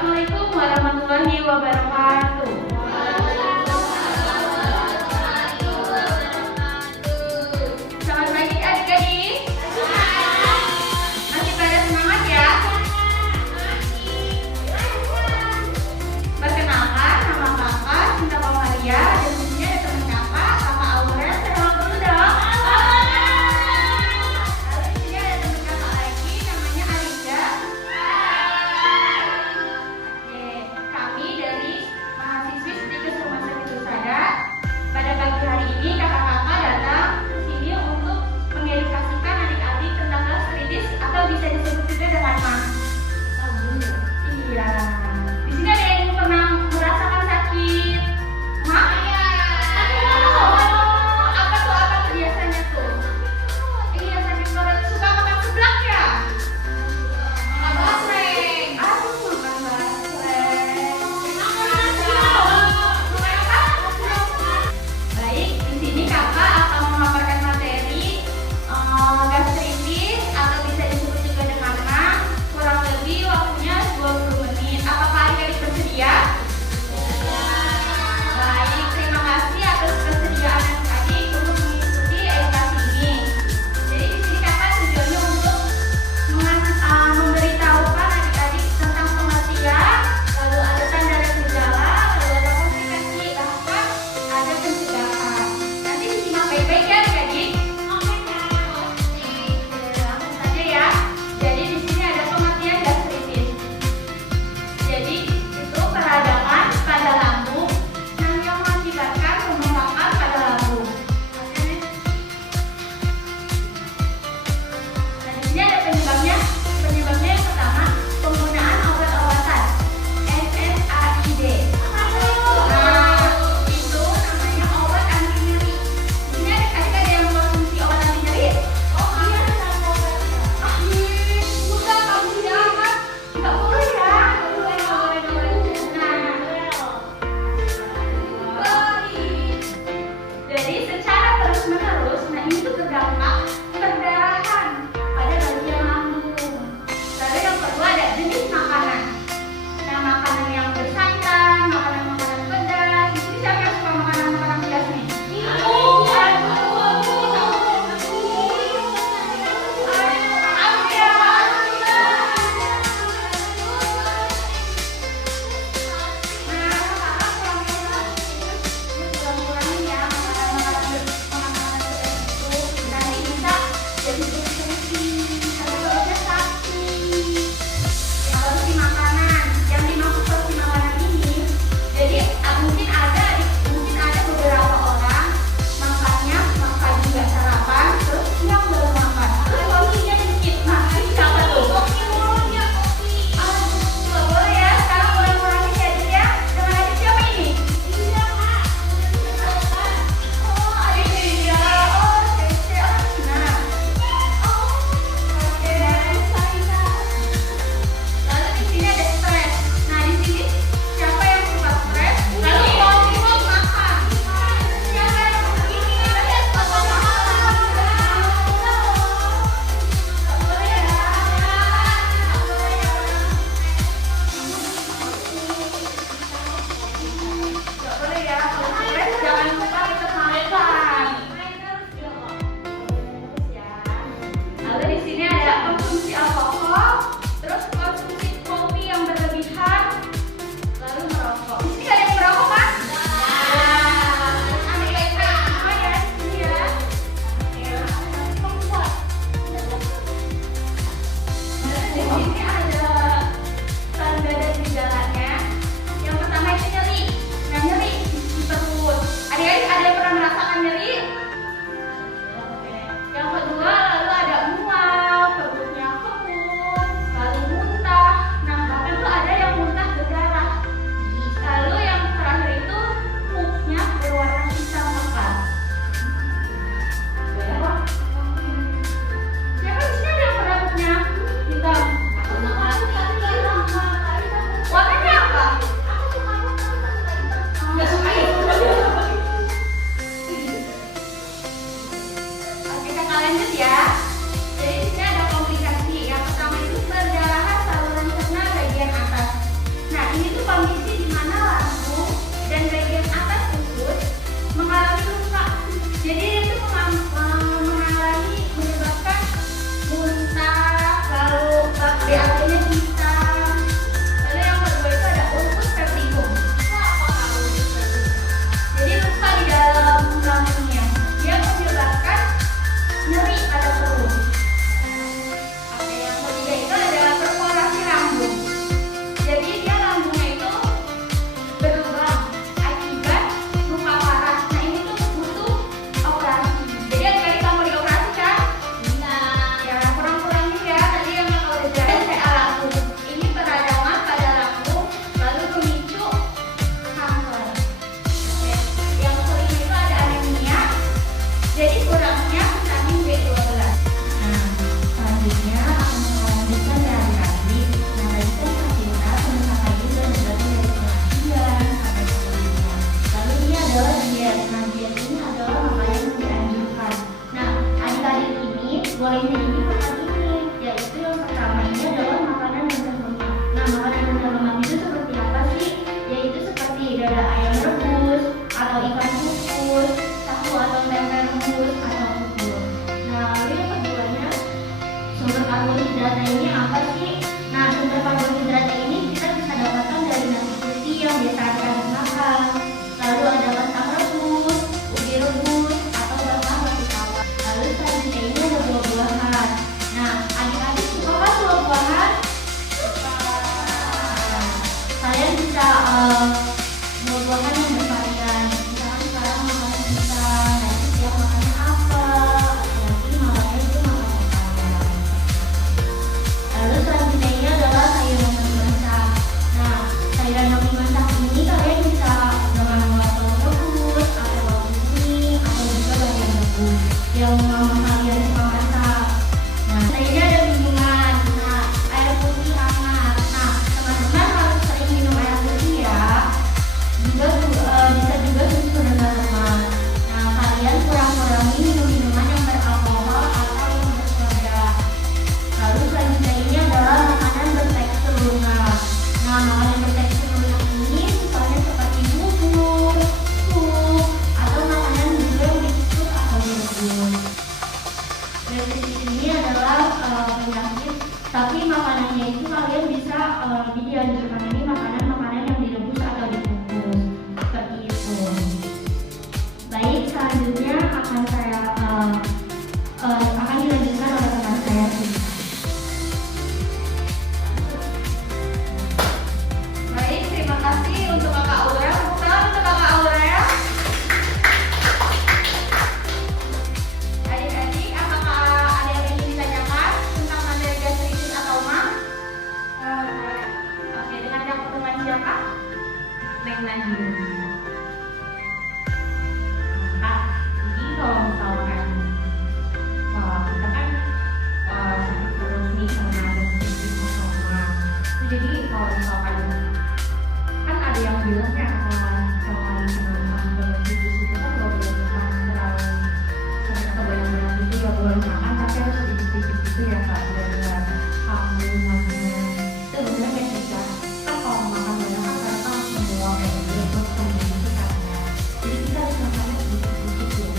Assalamualaikum warahmatullahi wabarakatuh. Selamat pagi adik-adik. Masih pada semangat ya? Perkenalkan, nama kakak Cinta Pamalia dan di sini ada teman kakak Aurel. Selamat dulu dong. Lalu di sini ada teman kakak lagi namanya Aliza. Oke, kami dari makanannya itu kalian bisa lebih dianjurkan ini makanan-makanan yang direbus atau dikukus seperti itu. Baik, selanjutnya akan dilanjutkan oleh teman saya Sinta. Baik, terima kasih untuk Kakak Aurel. Tepuk tangan untuk Kakak Aurel. Adik-adik, apakah ada yang ingin ditanyakan tentang materi gastritis atau MA? Oke, dengan siapa? Neng Nadine. Kak, jadi kalau misalkan kita kan sakit perut nih karena ada gastritis sama, jadi kalau misalkan kan ada yang bilang ya kalau misalkan gastritis itu kan nggak boleh makan terlalu sering atau banyak-banyak gitu ya, boleh makan tapi harus sedikit-sedikit gitu ya Kak, biar kamu makannya itu bener kayak kita kan kalau makan banyak kan kadang kan semua kayak gitu ya, terus kemudian itu karena jadi kita harus makannya sedikit-sedikit ya.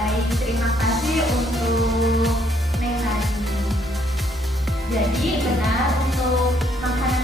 Baik, terima kasih untuk Neng Nadine. Jadi benar untuk makanan